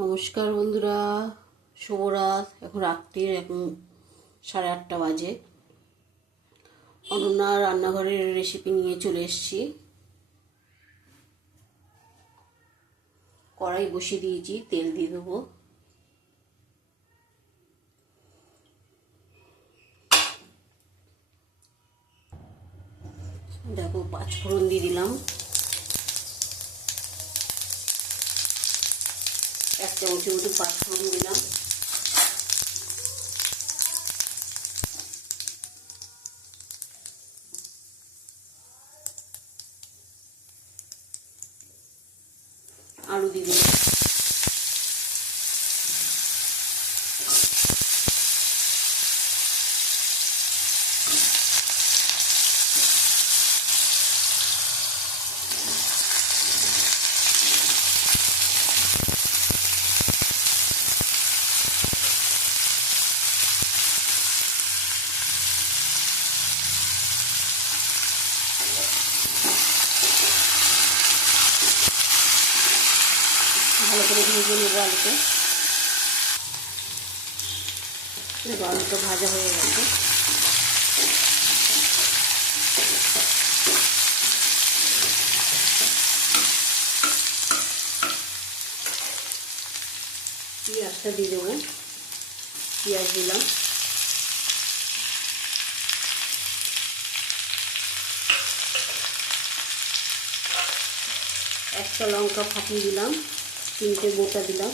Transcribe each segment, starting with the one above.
নমস্কার বন্ধুরা, শুভরাত। এখন রাত্রির 8:30 বাজে। অনন্যা রান্নাঘরের রেসিপি নিয়ে চলে এসেছি। কড়াই বসিয়ে দিয়েছি, তেল দিয়ে দেবো। দেখো, 5 ফোড়ন দিয়ে দিলাম। 1 চামচের মতো 5 ফোড়ন দিলাম। আলু দিয়ে দিলাম। ভালো করে ভেজে নেবো আলুটা। আলুটা ভাজা হয়ে গেছে। পেঁয়াজটা দিয়ে দেবো। পেঁয়াজ দিলাম। একটা লঙ্কা ফাটিয়ে দিলাম, 3টে গোটা দিলাম।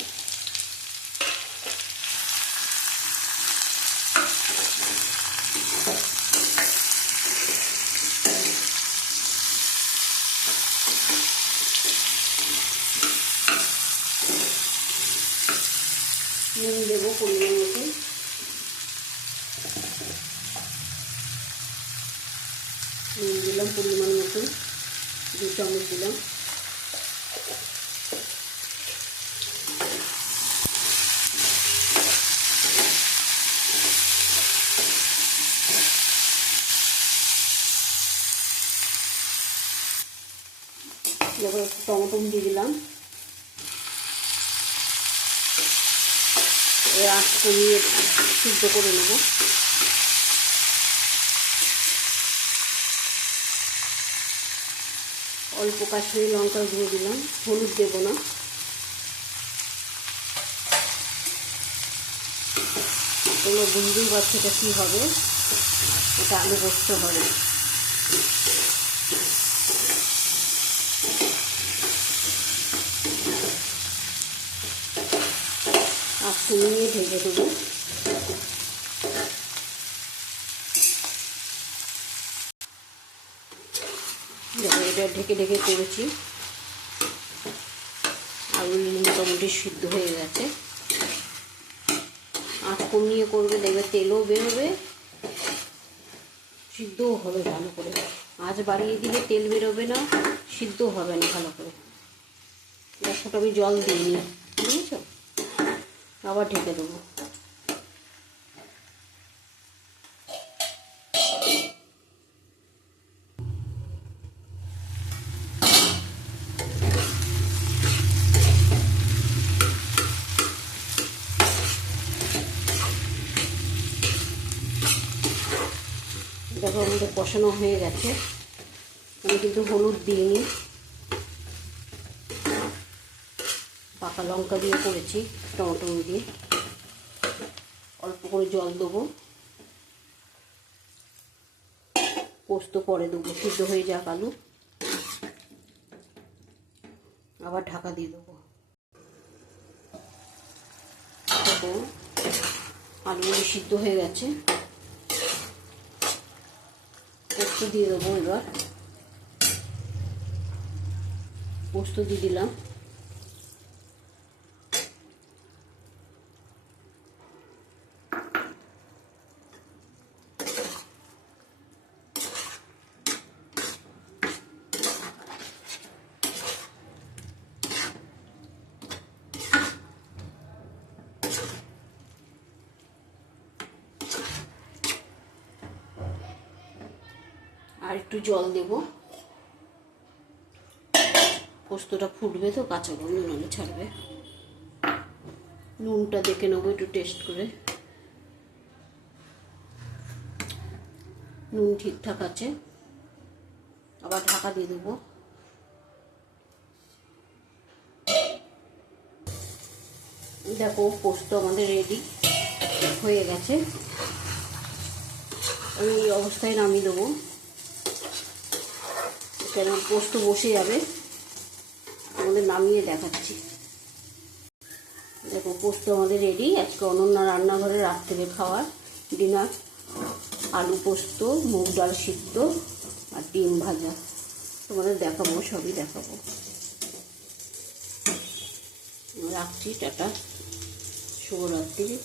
নুন দেবো পরিমাণ মতো। নুন দিলাম পরিমাণ মতো, 2 চামচ দিলাম। এবার একটু টমেটো দিয়ে দিলাম। আঁচ কমিয়ে সিদ্ধ করে নেব। অল্প কাশ্মীরি লঙ্কা গুঁড়ো দিলাম, হলুদ দেবো না। তোমরা বুঝতেই পারছো এটা কী হবে, এটা আলু পোস্ত হবে। আঁচ কমিয়ে ঢেকে দেবো। এটা ঢেকে ঢেকে করেছি। আলু মোটামুটি সিদ্ধ হয়ে গেছে। আঁচ কমিয়ে করবে, দেখবে তেলও বেরোবে, সিদ্ধও হবে ভালো করে। আঁচ বাড়িয়ে দিলে তেল বেরোবে না, সিদ্ধও হবে না ভালো করে। দেখো, আমি জল দিইনি, বুঝেছো? আবার ঢেকে দেবো। দেখো, আমাদের কষানো হয়ে গেছে। আমি কিন্তু হলুদ দিইনি, পাকা লঙ্কা দিয়ে করেছি, টমেটো দিয়ে। অল্প করে জল দেবো, পোস্ত পরে দেবো, সিদ্ধ হয়ে যাক আলু। আবার ঢাকা দিয়ে দেবো। দেখো, আলুগুলো সিদ্ধ হয়ে গেছে। পোস্ত দিয়ে দেবো। এবার পোস্ত দিয়ে দিলাম। আর একটু জল দেব। পোস্তটা ফুটবে তো, কাঁচা গন্ধ নাহলে ছাড়বে। নুনটা দেখে নেবো একটু টেস্ট করে। নুন ঠিকঠাক আছে, আবার ঢাকা দিয়ে দেবো। দেখো পোস্ত আমাদের রেডি হয়ে গেছে। আমি এই অবস্থায় নামিয়ে দেবো, কেন পোস্ত বসে যাবে। আমাদের নামিয়ে দেখাচ্ছি। দেখো পোস্ত আমাদের রেডি। আজকে অনন্যা রান্নাঘরে রাত থেকে খাওয়ার ডিনার। আলু পোস্ত, মুগ ডাল সিদ্ধ আর ডিম ভাজা। তোমাদের দেখাবো, সবই দেখাবো। রাখছি, টাটা, শুভরাত্রি।